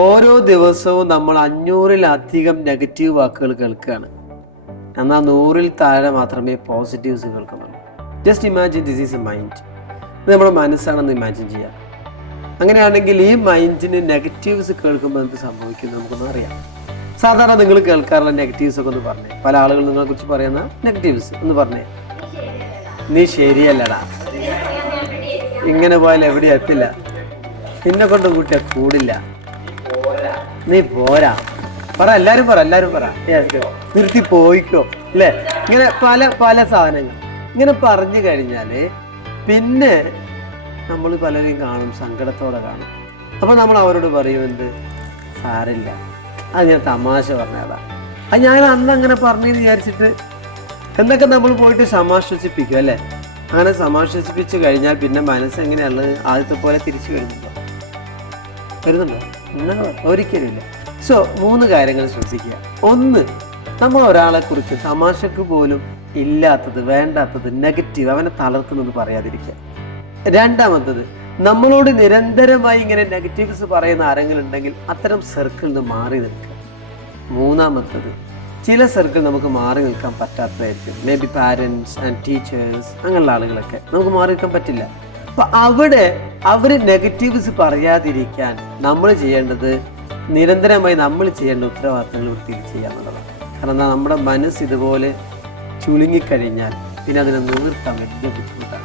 ഓരോ ദിവസവും നമ്മൾ 500-ലധികം നെഗറ്റീവ് വാക്കുകൾ കേൾക്കുകയാണ്. എന്നാൽ 100-ൽ താഴെ മാത്രമേ പോസിറ്റീവ്സ് കേൾക്കുന്നുള്ളൂ. Just imagine this is a mind. ഇത് നമ്മുടെ മനസ്സാണെന്ന് ഇമാജിൻ ചെയ്യാം. അങ്ങനെയാണെങ്കിൽ ഈ മൈൻഡിന് നെഗറ്റീവ്സ് കേൾക്കുമ്പോൾ എന്ത് സംഭവിക്കുന്നു നമുക്കൊന്നും അറിയാം. സാധാരണ നിങ്ങൾ കേൾക്കാറുള്ള നെഗറ്റീവ്സ് ഒക്കെ ഒന്ന് പറഞ്ഞേ. പല ആളുകൾ നിങ്ങളെ കുറിച്ച് പറയുന്ന നെഗറ്റീവ്സ് ഒന്ന് പറഞ്ഞേ. നീ ശരിയല്ലടാ, ഇങ്ങനെ പോയാൽ എവിടെ എത്തില്ല, നിന്നെ കൊണ്ട് കൂട്ടിയ കൂടില്ല, നീ പോരാ, പറ, എല്ലാരും പറ, നിർത്തി പോയിക്കോ, അല്ലേ? ഇങ്ങനെ പല പല സാധനങ്ങൾ ഇങ്ങനെ പറഞ്ഞു കഴിഞ്ഞാല് പിന്നെ നമ്മൾ പലരെയും കാണും, സങ്കടത്തോടെ കാണും. അപ്പൊ നമ്മൾ അവരോട് പറയും, എന്ത്, സാരില്ല, അത് ഞാൻ തമാശ പറഞ്ഞതാ, അത് ഞാൻ അന്ന് അങ്ങനെ പറഞ്ഞെന്ന് വിചാരിച്ചിട്ട് എന്നൊക്കെ നമ്മൾ പോയിട്ട് സമാശ്വസിപ്പിക്കും, അല്ലേ? അങ്ങനെ സമാശ്വസിപ്പിച്ച് കഴിഞ്ഞാൽ പിന്നെ മനസ്സെങ്ങനെയുള്ളത് ആദ്യത്തെ പോലെ തിരിച്ചു വരുന്നുണ്ടോ? ഒരിക്കലുമില്ല. സോ 3 കാര്യങ്ങൾ ശ്രദ്ധിക്കുക. 1, നമ്മൾ ഒരാളെ കുറിച്ച് തമാശക്ക് പോലും ഇല്ലാത്തത്, വേണ്ടാത്തത്, നെഗറ്റീവ്, അവനെ തളർത്തുന്നത് പറയാതിരിക്കുക. 2, നമ്മളോട് നിരന്തരമായി ഇങ്ങനെ നെഗറ്റീവ്സ് പറയുന്ന ആരെങ്കിലും ഉണ്ടെങ്കിൽ അത്തരം സർക്കിളിൽ നിന്ന് മാറി നിൽക്കുക. 3, ചില സർക്കിൾ നമുക്ക് മാറി നിൽക്കാൻ പറ്റാത്തതായിരിക്കും. Maybe parents and teachers, അങ്ങനെയുള്ള ആളുകളൊക്കെ നമുക്ക് മാറി നിൽക്കാൻ പറ്റില്ല. അപ്പൊ അവിടെ അവർ നെഗറ്റീവ്സ് പറയാതിരിക്കാൻ നമ്മൾ ചെയ്യേണ്ടത്, നിരന്തരമായി നമ്മൾ ചെയ്യേണ്ട ഉത്തരവാദിത്തങ്ങൾ വൃത്തിയിൽ ചെയ്യാന്നുള്ളതാണ്. കാരണം നമ്മുടെ മനസ്സ് ഇതുപോലെ ചുളുങ്ങിക്കഴിഞ്ഞാൽ പിന്നെ അതിനെ നിലനിർത്താൻ വലിയ ബുദ്ധിമുട്ടാണ്.